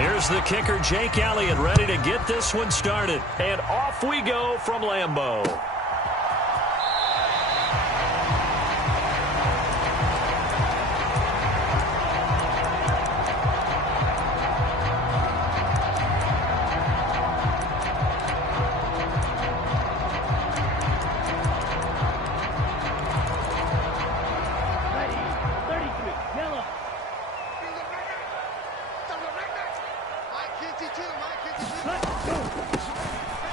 Here's the kicker, Jake Elliott, ready to get this one started. And off we go from Lambeau.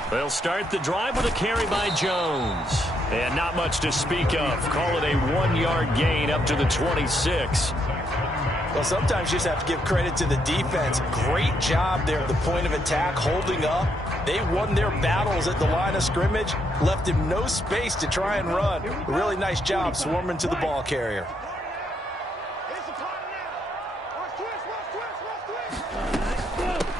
They'll start the drive with a carry by Jones. And not much to speak of. Call it a 1-yard gain up to the 26. Well, sometimes you just have to give credit to the defense. Great job there at the point of attack, holding up. They won their battles at the line of scrimmage, left him no space to try and run. A really nice job swarming to the ball carrier.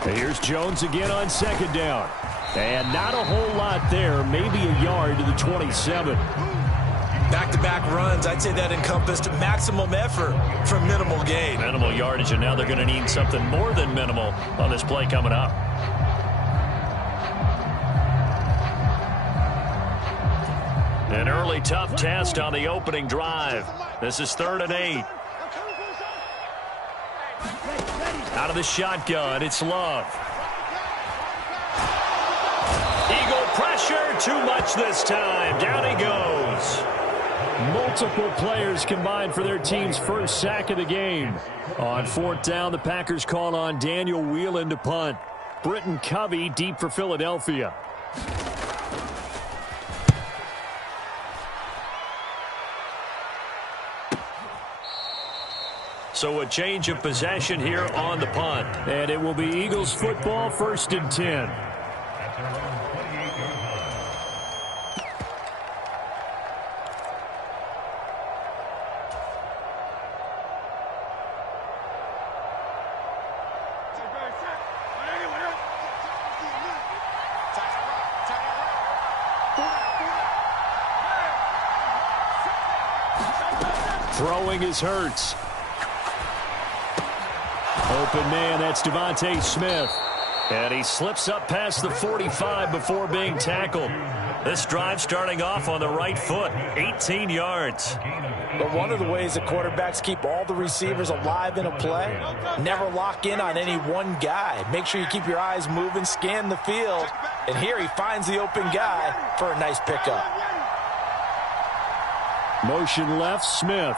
Here's Jones again on second down. And not a whole lot there, maybe a yard to the 27. Back-to-back runs, I'd say that encompassed maximum effort for minimal gain. Minimal yardage, and now they're going to need something more than minimal on this play coming up. An early tough test on the opening drive. This is 3rd and 8. Out of the shotgun, it's Love. Eagle pressure, too much this time. Down he goes. Multiple players combined for their team's first sack of the game. On 4th down, the Packers call on Daniel Whelan to punt. Britton Covey deep for Philadelphia. So a change of possession here on the punt. And it will be Eagles football, 1st and 10. Throwing is Hurts. Open man, that's Devontae Smith. And he slips up past the 45 before being tackled. This drive starting off on the right foot, 18 yards. But one of the ways that quarterbacks keep all the receivers alive in a play, never lock in on any one guy. Make sure you keep your eyes moving, scan the field. And here he finds the open guy for a nice pickup. Motion left, Smith.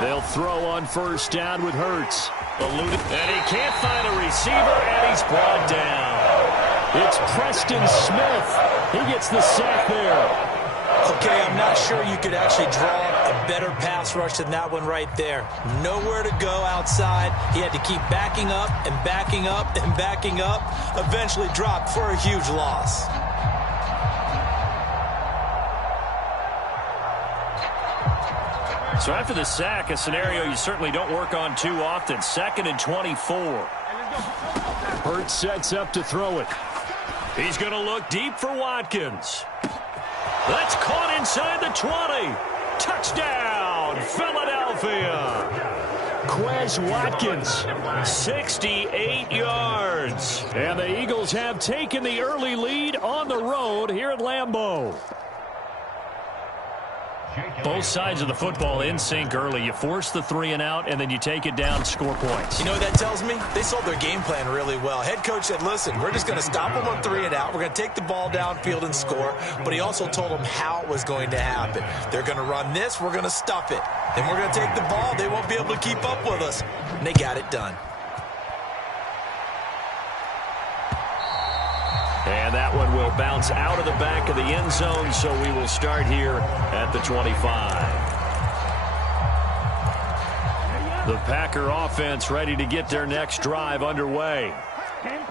They'll throw on 1st down with Hurts. And he can't find a receiver, and he's brought down. It's Preston Smith. He gets the sack there. Okay, I'm not sure you could actually draw a better pass rush than that one right there. Nowhere to go outside. He had to keep backing up and backing up and backing up. Eventually dropped for a huge loss. So after the sack, a scenario you certainly don't work on too often. 2nd and 24. Hurts sets up to throw it. He's going to look deep for Watkins. That's caught inside the 20. Touchdown, Philadelphia. Quez Watkins, 68 yards. And the Eagles have taken the early lead on the road here at Lambeau. Both sides of the football in sync early. You force the 3 and out, and then you take it down, score points. You know what that tells me? They sold their game plan really well. Head coach said, listen, we're just going to stop them on 3 and out. We're going to take the ball downfield and score. But he also told them how it was going to happen. They're going to run this. We're going to stuff it. Then we're going to take the ball. They won't be able to keep up with us. And they got it done. And that one will bounce out of the back of the end zone, so we will start here at the 25. The Packer offense ready to get their next drive underway.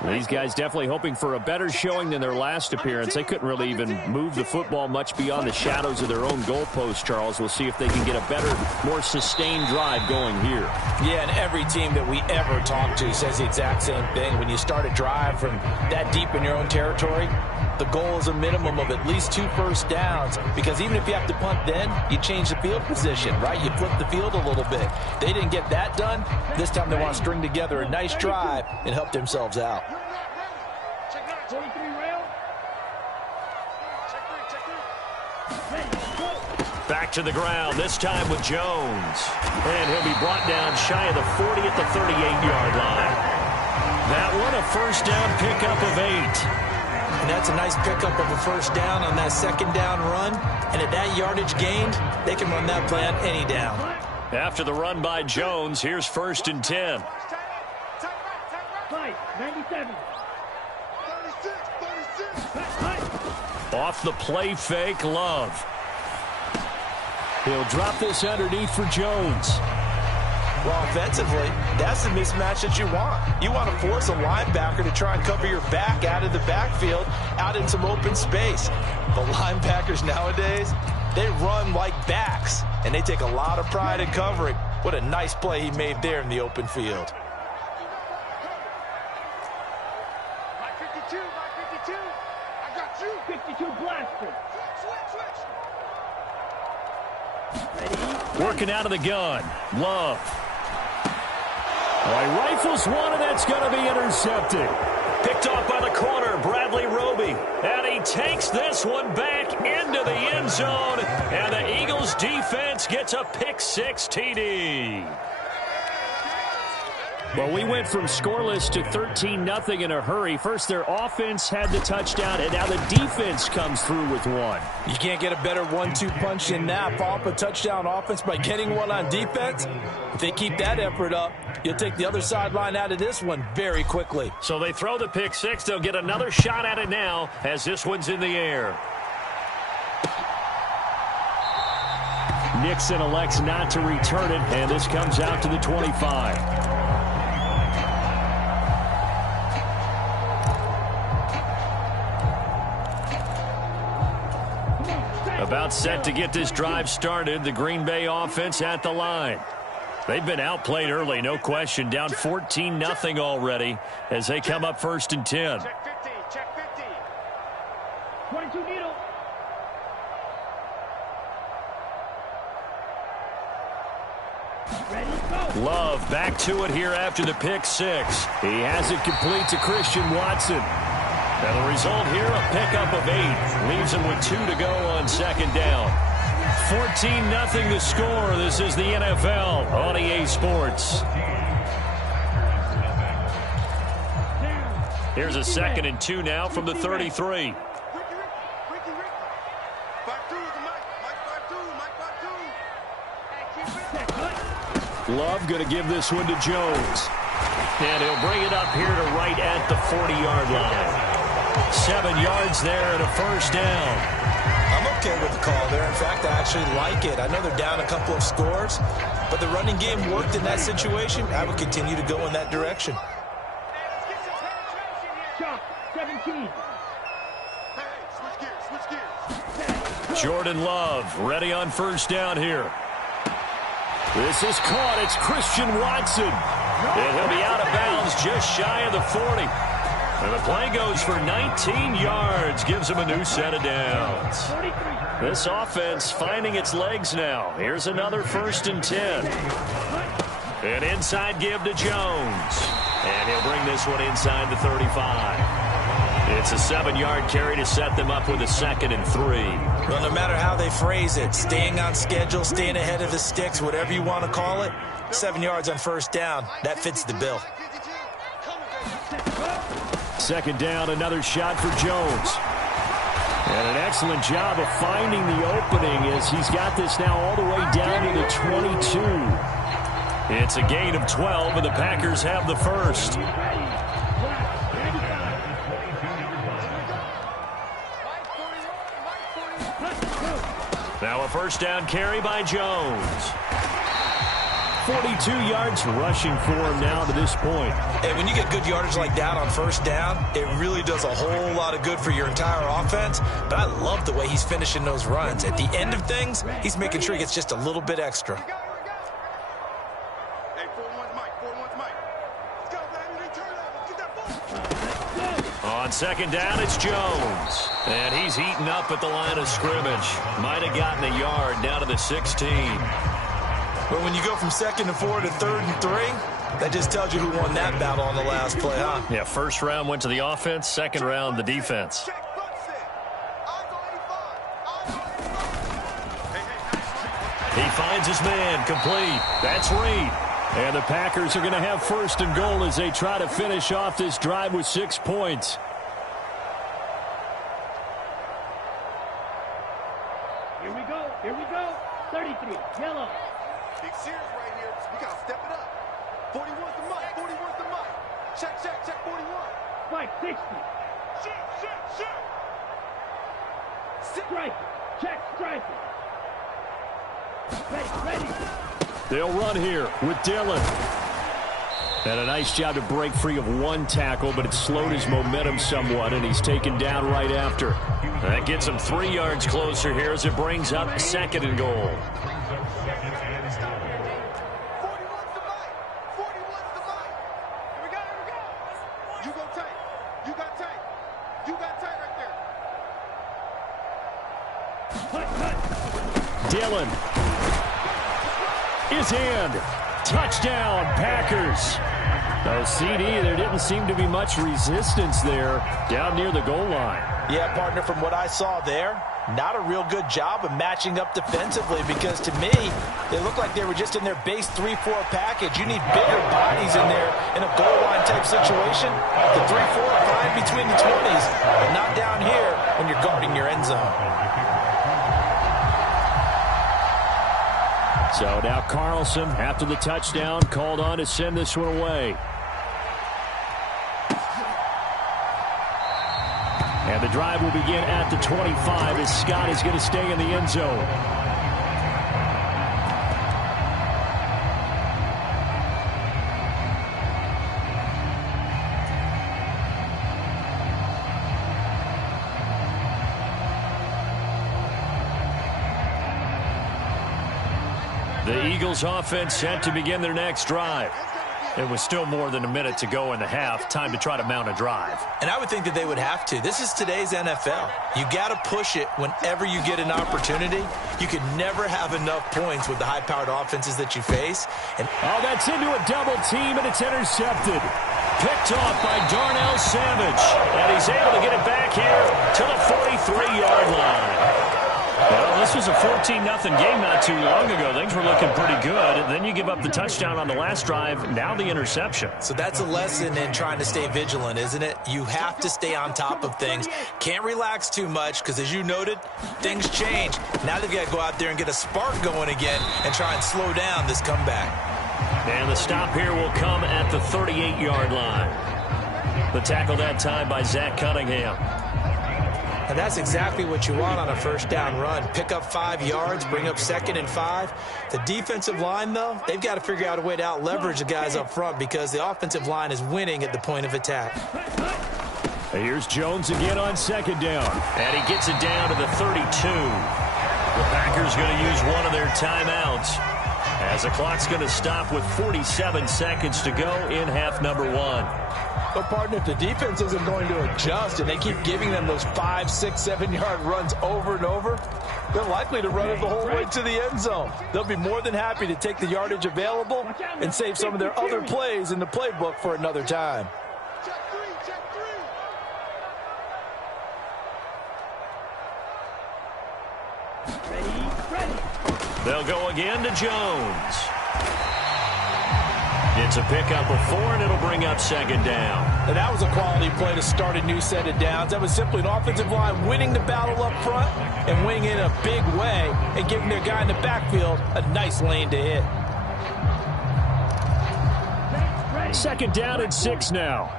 These guys definitely hoping for a better showing than their last appearance. They couldn't really even move the football much beyond the shadows of their own goalpost, Charles. We'll see if they can get a better, more sustained drive going here. Yeah, and every team that we ever talk to says the exact same thing. When you start a drive from that deep in your own territory, The goal is a minimum of at least 2 first downs, because even if you have to punt then, you change the field position, right? You flip the field a little bit. They didn't get that done. This time they want to string together a nice drive and help themselves out. Back to the ground, this time with Jones. And he'll be brought down shy of the 40 at the 38-yard line. That one, a first down pickup of 8. And that's a nice pickup of a first down on that second down run. And at that yardage gained, they can run that play on any down. After the run by Jones, here's 1st and 10. 97. Off the play fake, Love. He'll drop this underneath for Jones. Well, offensively, that's the mismatch that you want. You want to force a linebacker to try and cover your back out of the backfield, out in some open space. The linebackers nowadays, they run like backs, and they take a lot of pride in covering. What a nice play he made there in the open field. I got you. 52 blaster. Working out of the gun. Love. He rifles one, and that's going to be intercepted. Picked off by the corner, Bradley Roby. And he takes this one back into the end zone. And the Eagles defense gets a pick-6 TD. Well, we went from scoreless to 13-0 in a hurry. First, their offense had the touchdown, and now the defense comes through with one. You can't get a better 1-2 punch than that. Follow up a touchdown offense by getting one on defense. If they keep that effort up, you'll take the other sideline out of this one very quickly. So they throw the pick-6. They'll get another shot at it now as this one's in the air. Nixon elects not to return it, and this comes out to the 25. About set to get this drive started, the Green Bay offense at the line. They've been outplayed early, no question, down 14-0 already as they come up 1st and 10. Check 50, check 50. 22 needle. Ready, go. Love back to it here after the pick-6. He has it complete to Christian Watson. And the result here, a pickup of 8. Leaves him with 2 to go on 2nd down. 14-0 the score. This is the NFL on EA Sports. Here's a 2nd and 2 now from the 33. Love going to give this one to Jones. And he'll bring it up here to right at the 40-yard line. 7 yards there and a first down. I'm okay with the call there. In fact, I actually like it. I know they're down a couple of scores, but the running game worked in that situation. I would continue to go in that direction. Chop, 17. Jordan Love ready on first down here. This is caught. It's Christian Watson. And he'll be out of bounds just shy of the 40. And the play goes for 19 yards. Gives him a new set of downs. This offense finding its legs now. Here's another 1st and 10. An inside give to Jones. And he'll bring this one inside the 35. It's a 7-yard carry to set them up with a 2nd and 3. Well, no matter how they phrase it, staying on schedule, staying ahead of the sticks, whatever you want to call it, 7 yards on first down, that fits the bill. 2nd down, another shot for Jones. And an excellent job of finding the opening as he's got this now all the way down to the 22. It's a gain of 12, and the Packers have the first. Now a first down carry by Jones. 42 yards rushing for him now to this point. And when you get good yardage like that on first down, it really does a whole lot of good for your entire offense. But I love the way he's finishing those runs. At the end of things, he's making sure he gets just a little bit extra. On second down, it's Jones. And he's heating up at the line of scrimmage. Might have gotten a yard down to the 16. But when you go from 2nd and 4 to 3rd and 3, that just tells you who won that battle on the last play, huh? Yeah, first round went to the offense, second round the defense. He finds his man, complete. That's Reed. And the Packers are going to have 1st and goal as they try to finish off this drive with 6 points. Here we go. Here we go. 33. Yellow. Big series right here. We got to step it up. 41's the mic. 41's the mic. Check, check, check. 41. Spike 60. Shoot. Striker. Check striker. Ready. They'll run here with Dillon. And a nice job to break free of one tackle, but it slowed his momentum somewhat, and he's taken down right after. That gets him 3 yards closer here as it brings up 2nd and goal. 41's the mic. 41's the mic. Here we go. You go tight. You got tight. You got tight right there. Cut. Dillon is in. Touchdown, Packers. No CD, there didn't seem to be much resistance there down near the goal line. Yeah, partner, from what I saw there, not a real good job of matching up defensively because to me, they looked like they were just in their base 3-4 package. You need bigger bodies in there in a goal line type situation. The 3-4 are fine between the 20s, but not down here when you're guarding your end zone. So now Carlson, after the touchdown, called on to send this one away. And the drive will begin at the 25 as Scott is going to stay in the end zone. The Eagles offense set to begin their next drive. It was still more than a minute to go in the half. Time to try to mount a drive. And I would think that they would have to. This is today's NFL. You got to push it whenever you get an opportunity. You can never have enough points with the high-powered offenses that you face. And that's into a double team, and it's intercepted. Picked off by Darnell Savage. And he's able to get it back here to the 43-yard line. Well, this was a 14-0 game not too long ago. Things were looking pretty good. And then you give up the touchdown on the last drive. Now the interception. So that's a lesson in trying to stay vigilant, isn't it? You have to stay on top of things. Can't relax too much because, as you noted, things change. Now they've got to go out there and get a spark going again and try and slow down this comeback. And the stop here will come at the 38-yard line. The tackle that time by Zach Cunningham. And that's exactly what you want on a first down run. Pick up 5 yards, bring up 2nd and 5. The defensive line, though, they've got to figure out a way to out-leverage the guys up front because the offensive line is winning at the point of attack. Here's Jones again on 2nd down. And he gets it down to the 32. The Packers going to use one of their timeouts as the clock's going to stop with 47 seconds to go in half number 1. But, partner, if the defense isn't going to adjust and they keep giving them those 5, 6, 7-yard runs over and over, they're likely to run it the whole way to the end zone. They'll be more than happy to take the yardage available and save some of their other plays in the playbook for another time. They'll go again to Jones. It's a pickup of 4, and it'll bring up 2nd down. And that was a quality play to start a new set of downs. That was simply an offensive line winning the battle up front and winning in a big way and giving their guy in the backfield a nice lane to hit. 2nd down and 6 now.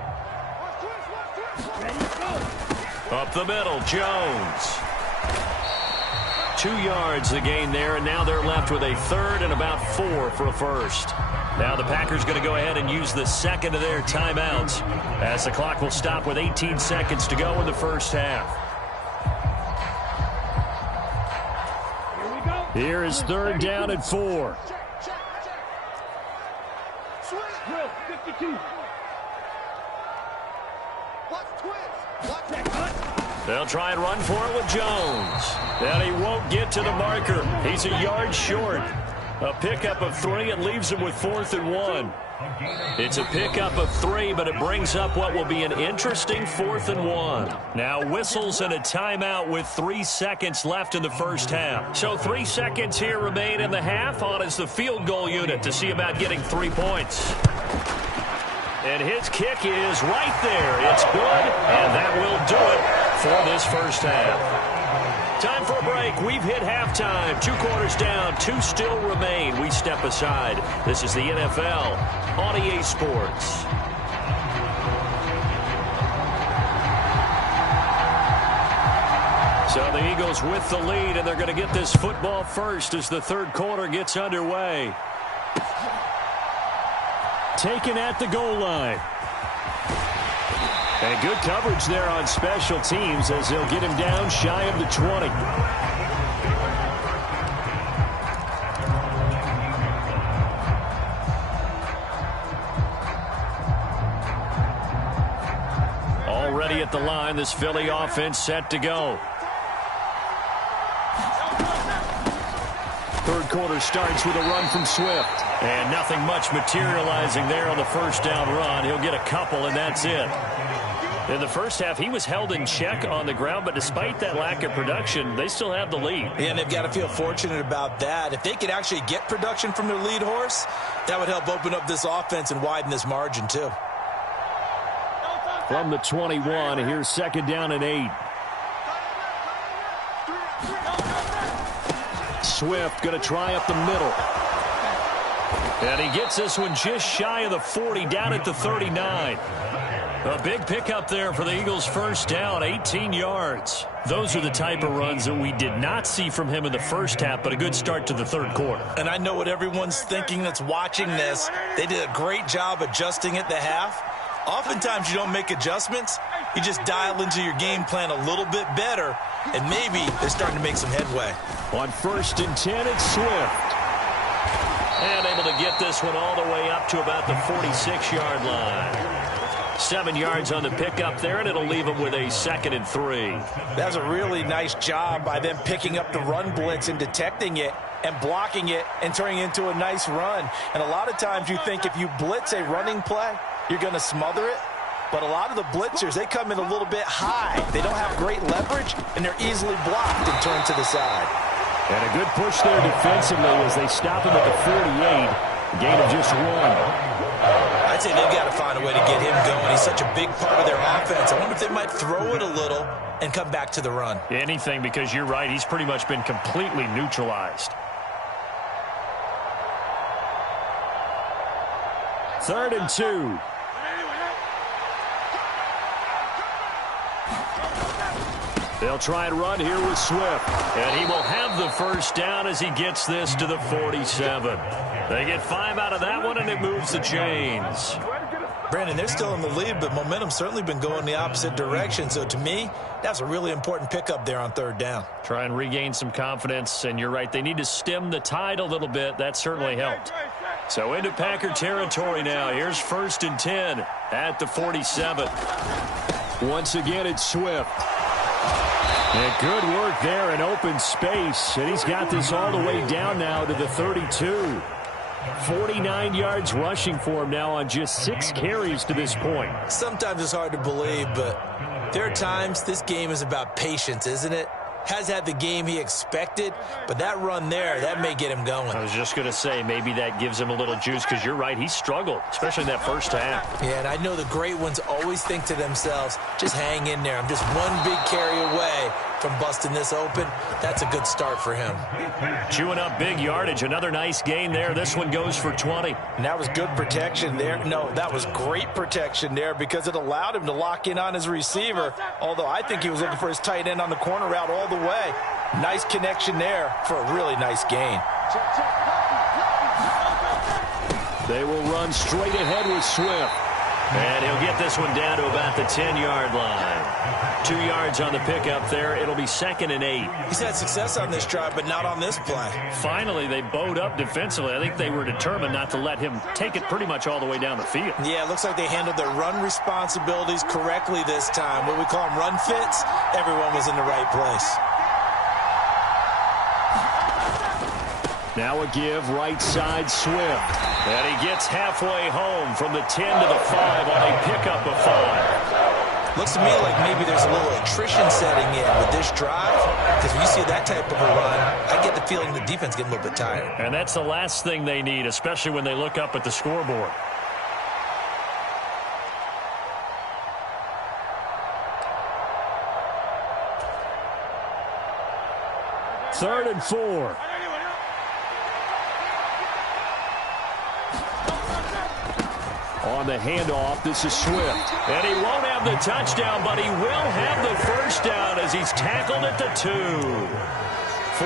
Up the middle, Jones. 2 yards the gain there, and now they're left with a 3rd and about 4 for a first. Now the Packers going to go ahead and use the second of their timeouts as the clock will stop with 18 seconds to go in the first half. Here is 3rd down and 4. Drill 52. Watch twist. They'll try and run for it with Jones. And he won't get to the marker. He's a yard short. A pickup of 3. It leaves him with 4th and 1. It's a pickup of 3, but it brings up what will be an interesting 4th and 1. Now whistles and a timeout with 3 seconds left in the first half. So 3 seconds here remain in the half. On is the field goal unit to see about getting 3 points. And his kick is right there. It's good, and that will do it for this first half. Time for a break. We've hit halftime. 2 quarters down. 2 still remain. We step aside. This is the NFL on EA Sports. So the Eagles with the lead, and they're going to get this football first as the third quarter gets underway. Taken at the goal line. And good coverage there on special teams as they'll get him down shy of the 20. Already at the line, this Philly offense set to go. Third quarter starts with a run from Swift. And nothing much materializing there on the first down run. He'll get a couple, and that's it. In the first half, he was held in check on the ground, but despite that lack of production, they still have the lead. Yeah, and they've got to feel fortunate about that. If they could actually get production from their lead horse, that would help open up this offense and widen this margin, too. From the 21, here's 2nd down and 8. Swift going to try up the middle. And he gets this one just shy of the 40, down at the 39. A big pickup there for the Eagles' first down, 18 yards. Those are the type of runs that we did not see from him in the first half, but a good start to the third quarter. And I know what everyone's thinking that's watching this. They did a great job adjusting at the half. Oftentimes you don't make adjustments. You just dial into your game plan a little bit better, and maybe they're starting to make some headway. On 1st and 10, it's Swift. And able to get this one all the way up to about the 46-yard line. 7 yards on the pickup there, and it'll leave them with a 2nd and 3. That's a really nice job by them picking up the run blitz and detecting it and blocking it and turning it into a nice run. And a lot of times you think if you blitz a running play, you're going to smother it. But a lot of the blitzers, they come in a little bit high. They don't have great leverage, and they're easily blocked and turned to the side. And a good push there defensively as they stop him at the 48. Gain of just 1. I'd say they've got to find a way to get him going. He's such a big part of their offense. I wonder if they might throw it a little and come back to the run. Anything, because you're right. He's pretty much been completely neutralized. 3rd and 2. They'll try and run here with Swift. And he will have the first down as he gets this to the 47. They get 5 out of that one, and it moves the chains. Brandon, they're still in the lead, but momentum's certainly been going the opposite direction. So to me, that's a really important pickup there on 3rd down. Try and regain some confidence, and you're right. They need to stem the tide a little bit. That certainly helped. So into Packer territory now. Here's 1st and 10 at the 47. Once again, it's Swift. And good work there in open space. And he's got this all the way down now to the 32. 49 yards rushing for him now on just 6 carries to this point. Sometimes it's hard to believe, but there are times this game is about patience, isn't it? Has had the game he expected, but that run there, that may get him going. I was just going to say, maybe that gives him a little juice, because you're right, he struggled, especially in that first half. Yeah, and I know the great ones always think to themselves, just hang in there. I'm just one big carry away from busting this open. That's a good start for him. Chewing up big yardage. Another nice gain there. This one goes for 20. And that was good protection there. No, that was great protection there because it allowed him to lock in on his receiver, although I think he was looking for his tight end on the corner route all the way. Nice connection there for a really nice gain. They will run straight ahead with Swift. And he'll get this one down to about the 10-yard line. 2 yards on the pickup there. It'll be 2nd and 8. He's had success on this drive, but not on this play. Finally, they bowed up defensively. I think they were determined not to let him take it pretty much all the way down the field. Yeah, it looks like they handled their run responsibilities correctly this time. What we call them run fits, everyone was in the right place. Now a give, right side Swift. And he gets halfway home from the 10 to the 5 on a pickup of 5. Looks to me like maybe there's a little attrition setting in with this drive, because when you see that type of a run, I get the feeling the defense getting a little bit tired. And that's the last thing they need, especially when they look up at the scoreboard. Third and 4. On the handoff, this is Swift. And he won't have the touchdown, but he will have the first down as he's tackled at the 2.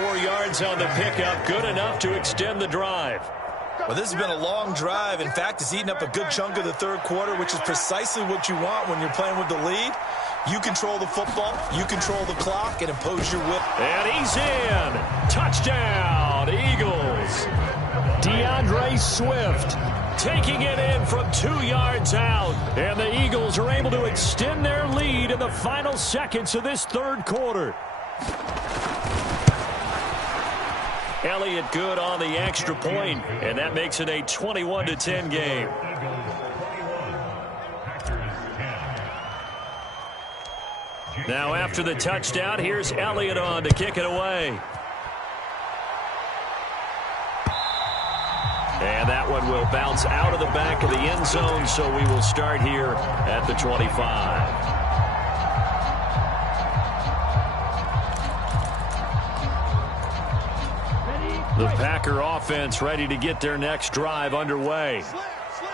4 yards on the pickup, good enough to extend the drive. Well, this has been a long drive. In fact, it's eaten up a good chunk of the third quarter, which is precisely what you want when you're playing with the lead. You control the football, you control the clock, and impose your will. And he's in. Touchdown, Eagles. DeAndre Swift taking it in from 2 yards out. And the Eagles are able to extend their lead in the final seconds of this third quarter. Elliott good on the extra point, and that makes it a 21-10 game. Now after the touchdown, here's Elliott on to kick it away. And that one will bounce out of the back of the end zone, so we will start here at the 25. The Packer offense ready to get their next drive underway.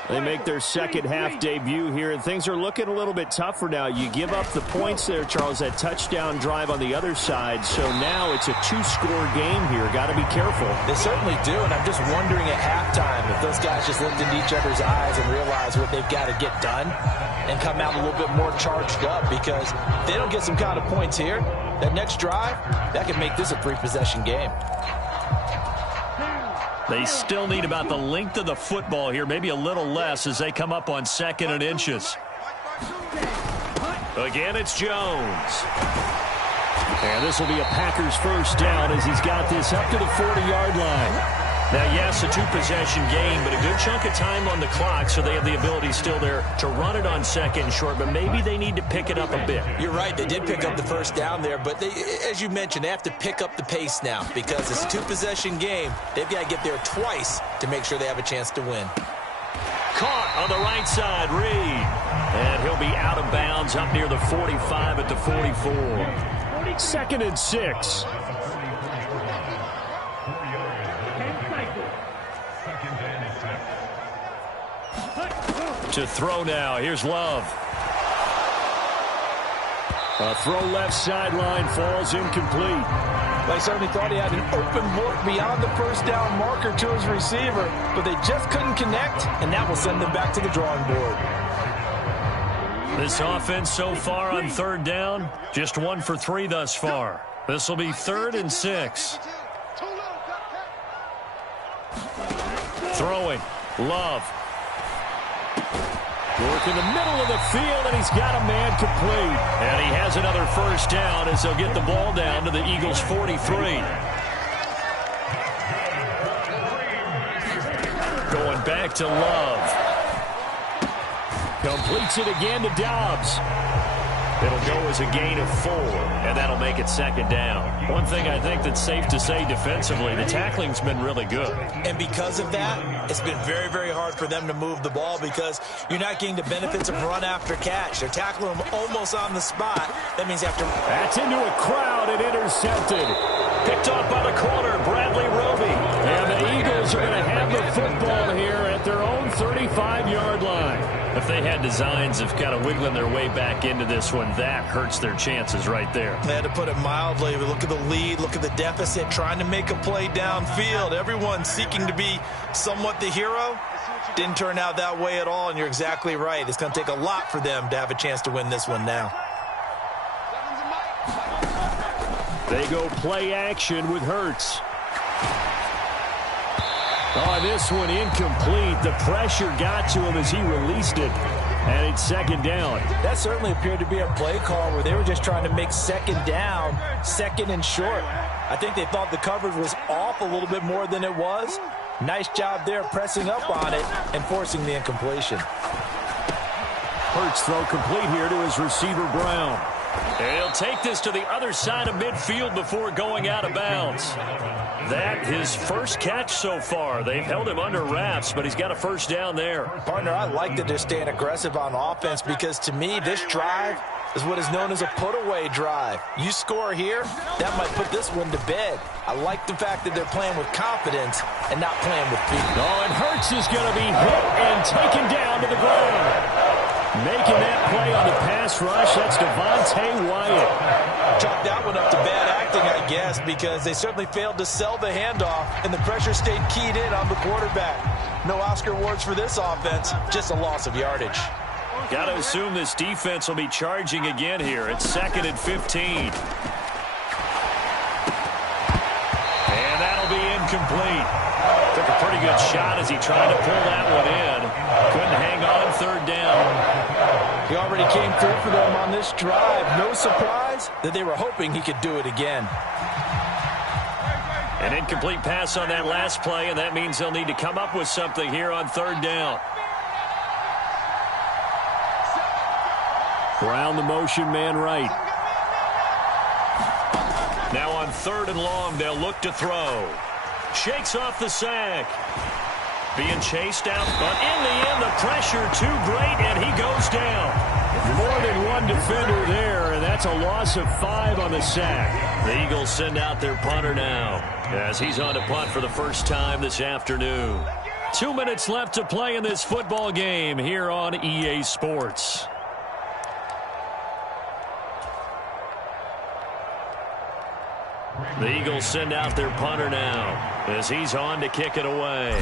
They make their second half debut here, and things are looking a little bit tougher now. You give up the points there, Charles, that touchdown drive on the other side. So now it's a 2-score game here. Got to be careful. They certainly do, and I'm just wondering at halftime if those guys just looked into each other's eyes and realized what they've got to get done and come out a little bit more charged up, because if they don't get some kind of points here, that next drive, that could make this a 3-possession game. They still need about the length of the football here, maybe a little less as they come up on 2nd and inches. Again, it's Jones. And this will be a Packers first down as he's got this up to the 40-yard line. Now, yes, a 2-possession game, but a good chunk of time on the clock, so they have the ability still there to run it on 2nd and short, but maybe they need to pick it up a bit. You're right. They did pick up the first down there, but they, as you mentioned, they have to pick up the pace now because it's a 2-possession game. They've got to get there twice to make sure they have a chance to win. Caught on the right side, Reed. And he'll be out of bounds up near the 45 at the 44. 2nd and 6. To throw now. Here's Love. A throw left sideline, falls incomplete. They certainly thought he had an open look beyond the first down marker to his receiver, but they just couldn't connect, and that will send them back to the drawing board. This offense so far on 3rd down, just 1 for 3 thus far. This will be 3rd and 6. Throwing. Love. Work in the middle of the field, and he's got a man complete. And he has another first down as they'll get the ball down to the Eagles' 43. Going back to Love. Completes it again to Dobbs. It'll go as a gain of 4, and that'll make it 2nd down. One thing I think that's safe to say defensively, the tackling's been really good. And because of that, it's been very, very hard for them to move the ball because you're not getting the benefits of run after catch. They're tackling them almost on the spot. That means after... That's into a crowd and intercepted. Picked off by the corner, Bradley Roby. And the Eagles are going to have the football here at their own 35-yard line. If they had designs of kind of wiggling their way back into this one, that hurts their chances right there. They had to put it mildly. Look at the lead, look at the deficit, trying to make a play downfield. Everyone seeking to be somewhat the hero. Didn't turn out that way at all, and you're exactly right. It's going to take a lot for them to have a chance to win this one now. They go play action with Hurts. Oh, this one incomplete. The pressure got to him as he released it. And it's second down. That certainly appeared to be a play call where they were just trying to make second down, second and short. I think they thought the coverage was off a little bit more than it was. Nice job there pressing up on it and forcing the incompletion. Hurts throw complete here to his receiver, Brown. And he'll take this to the other side of midfield before going out of bounds. That his first catch so far. They've held him under wraps, but he's got a first down there. Partner, I like that they're staying aggressive on offense because to me, this drive is what is known as a put-away drive. You score here, that might put this one to bed. I like the fact that they're playing with confidence and not playing with feet. Oh, and Hurts is going to be hit and taken down to the ground. Making that play on the pass rush, that's Devontae Wyatt. Chalk that one up to bad acting, I guess, because they certainly failed to sell the handoff, and the pressure stayed keyed in on the quarterback. No Oscar awards for this offense, just a loss of yardage. Got to assume this defense will be charging again here. It's 2nd and 15. And that'll be incomplete. Took a pretty good shot as he tried to pull that one in. Couldn't hang on 3rd down. He already came through for them on this drive. No surprise that they were hoping he could do it again. An incomplete pass on that last play, and that means they'll need to come up with something here on 3rd down. Brown the motion man right. Now on 3rd and long, they'll look to throw. Shakes off the sack. Being chased out, but in the end, the pressure too great, and he goes down. More than one defender there, and that's a loss of 5 on the sack. The Eagles send out their punter now, as he's on to punt for the first time this afternoon. 2 minutes left to play in this football game here on EA Sports. The Eagles send out their punter now, as he's on to kick it away.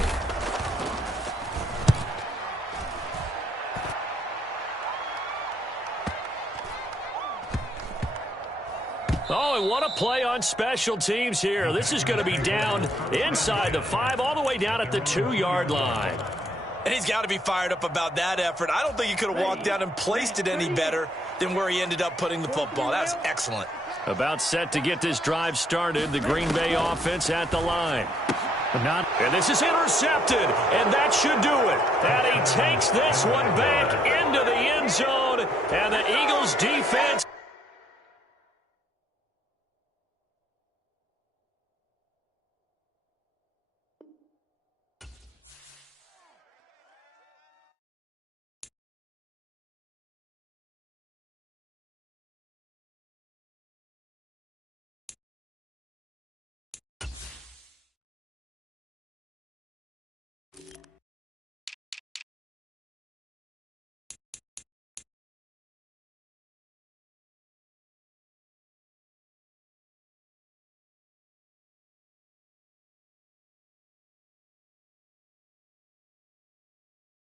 Oh, and what a play on special teams here. This is going to be down inside the 5, all the way down at the 2-yard line. And he's got to be fired up about that effort. I don't think he could have walked down and placed it any better than where he ended up putting the football. That was excellent. About set to get this drive started, the Green Bay offense at the line. And this is intercepted, and that should do it. And he takes this one back into the end zone, and the Eagles defense